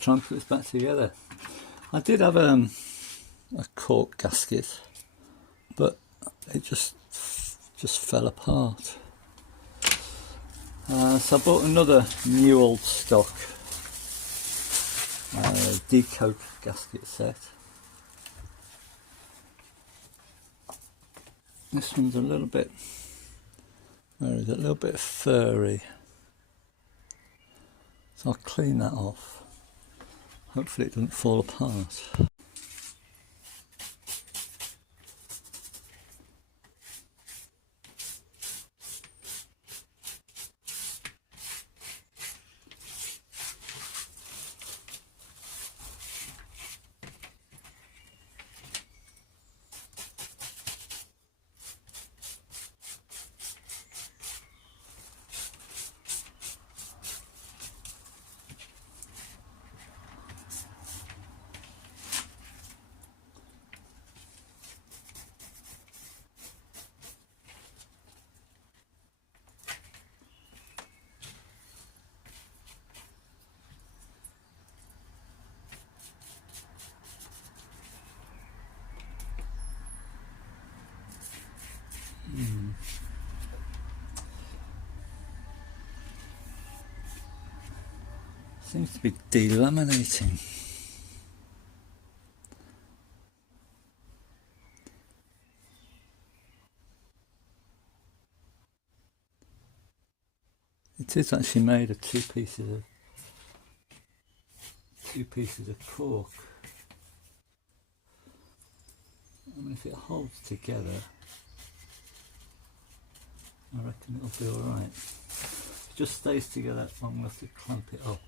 try and put this back together. I did have a cork gasket, but it just fell apart. So I bought another new old stock decoke gasket set. This one's a little bit, where is it? A little bit furry. So I'll clean that off. Hopefully it doesn't fall apart. Seems to be delaminating. It is actually made of two pieces of cork. I mean, if it holds together, I reckon it'll be alright. If it just stays together, I'm going to have to clamp it up.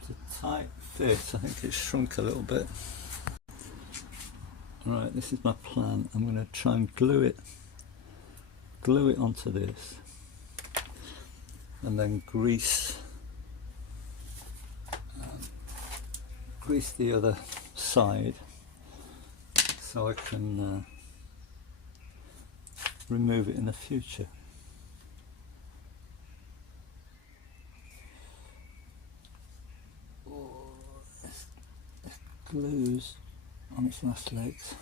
It's a tight fit. I think it's shrunk a little bit. Right, this is my plan. I'm going to try and glue it onto this, and then grease the other side so I can remove it in the future. Glues on its last legs.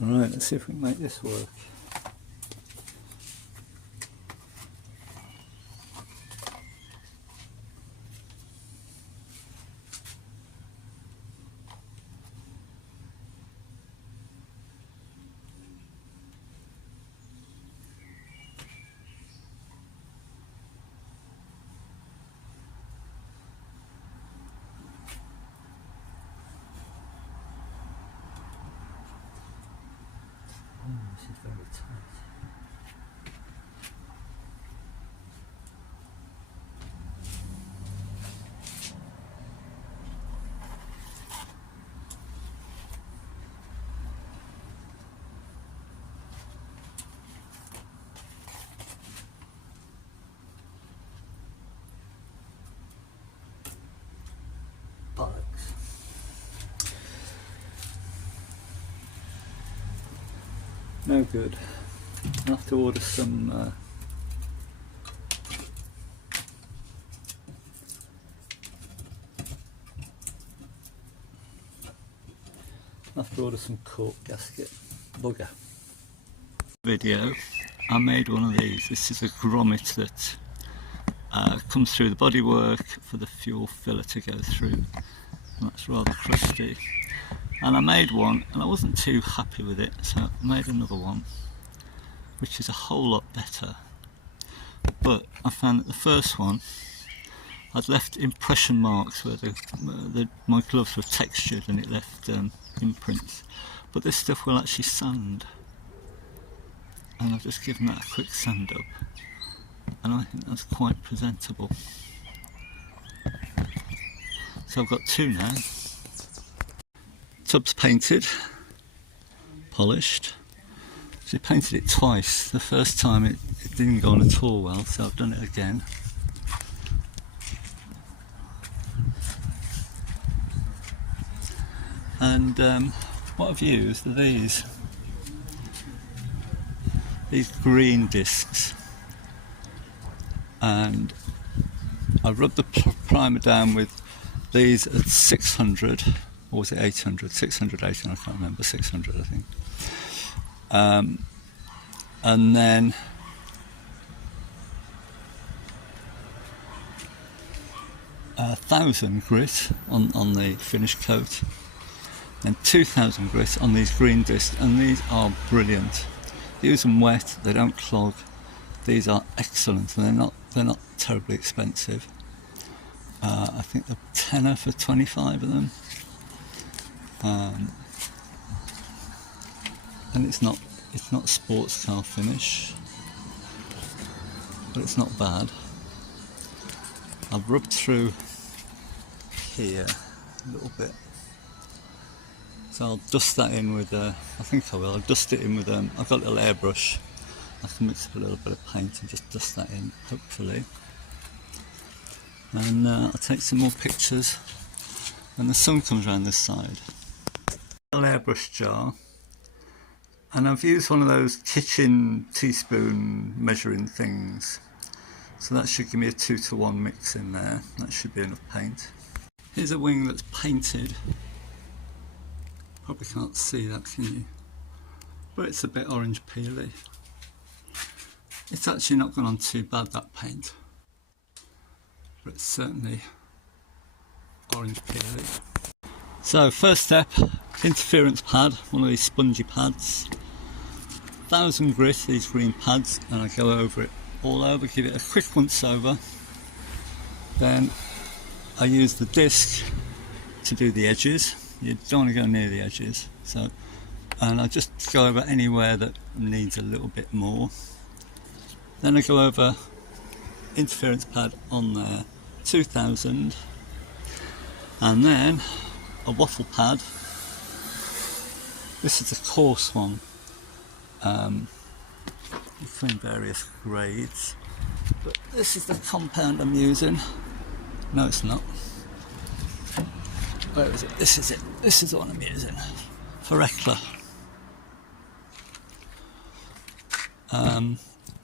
Right, let's see if we can make this work. This is very tight. Bollocks. No good. I'll have to order some cork gasket. Bugger. Video, I made one of these. This is a grommet that comes through the bodywork for the fuel filler to go through. And that's rather crusty. And I made one and I wasn't too happy with it, so I made another one which is a whole lot better. But I found that the first one I'd left impression marks where my gloves were textured and it left imprints. But this stuff will actually sand. And I've just given that a quick sand up. And I think that's quite presentable. So I've got two now. Tub's painted, polished. So I painted it twice. The first time it didn't go on at all well, so I've done it again. And what I've used are these green discs, and I rubbed the primer down with these at 600, or was it 800? 600, 800, I can't remember, 600 I think. And then a 1000 grit on the finish coat, and 2000 grit on these green discs, and these are brilliant. Use them wet, they don't clog. These are excellent, and they're not terribly expensive. I think they're tenner for 25 of them. And it's not sports car finish, but it's not bad. I've rubbed through here a little bit, so I'll dust that in with I think I will. I'll dust it in with I've got a little airbrush. I can mix up a little bit of paint and just dust that in, hopefully. And I'll take some more pictures when the sun comes around this side. A little airbrush jar, and I've used one of those kitchen teaspoon measuring things, so that should give me a 2-to-1 mix in there. That should be enough paint. Here's a wing that's painted. Probably can't see that, can you? But it's a bit orange peely. It's actually not gone on too bad, that paint, but it's certainly orange peely. So first step, interference pad, one of these spongy pads. 1000 grit, these green pads, and I go over it all over, give it a quick once over. Then I use the disc to do the edges. You don't want to go near the edges, so, and I just go over anywhere that needs a little bit more. Then I go over interference pad on there, 2000, and then a waffle pad. This is a coarse one. You come in various grades, but this is the compound I'm using. No, it's not. Where is it? This is it. This is the one I'm using. Ferrecla.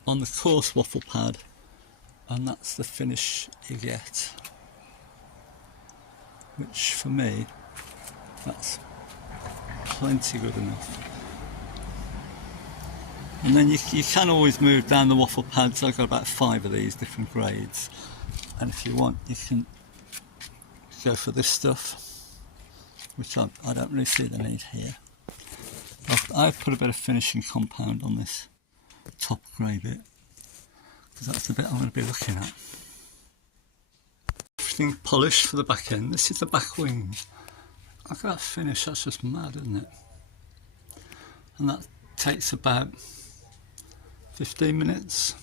On the coarse waffle pad, and that's the finish you get, which for me, that's plenty good enough. And then you can always move down the waffle pads. I've got about 5 of these different grades, and if you want you can go for this stuff, which I don't really see the need here. I've put a bit of finishing compound on this top grey bit, because that's the bit I'm going to be looking at. Everything polished for the back end. This is the back wing. Look at that finish, that's just mad, isn't it? And that takes about 15 minutes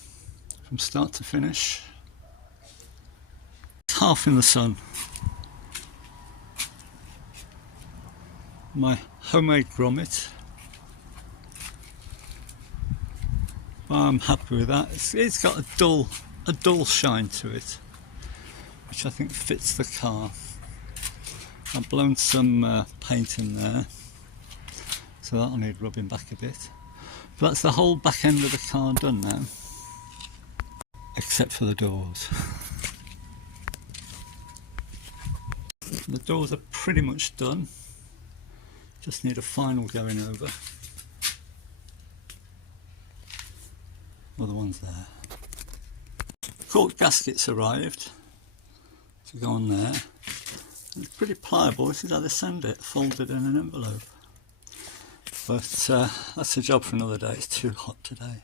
from start to finish. It's half in the sun. My homemade grommet. I'm happy with that. It's got a dull shine to it, which I think fits the car. I've blown some paint in there, so that'll need rubbing back a bit. But that's the whole back end of the car done now, except for the doors. The doors are pretty much done, just need a final going over. other ones there. Cork gaskets arrived to go on there. It's pretty pliable. This is how they send it, folded in an envelope. But that's a job for another day. It's too hot today.